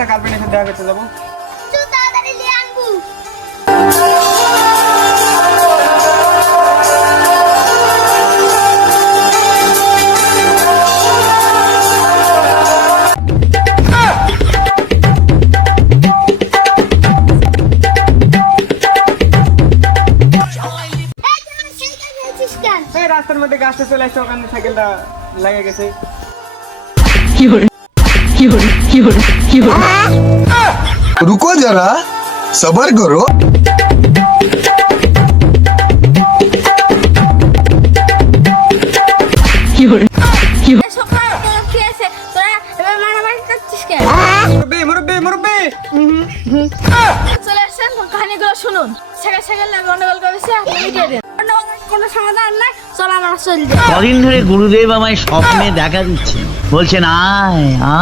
না গার্লফ্রেন্ডের সাথে দেখা করতে যাবো। তুই তাড়াতাড়ি নিয়ে আনবো। এই রাস্তার মধ্যে গাছটা চলে আসছে, ওখানে সাইকেলটা লেগে গেছে। रुको जरा सबर करो। মুরব্বি মুরব্বি চলে আসছেন, কাহিনীগুলো শুনুন। সেকেন্ড সেকেন্ড লাগে গন্ডগোল করেছে, মিটিয়ে দেন। কোনো সমাধান নাই, চল আমরা চলে যাই। কদিন ধরে গুরুদেব আমায় স্বপ্নে দেখা দিচ্ছে, বলছেন আয় আয়।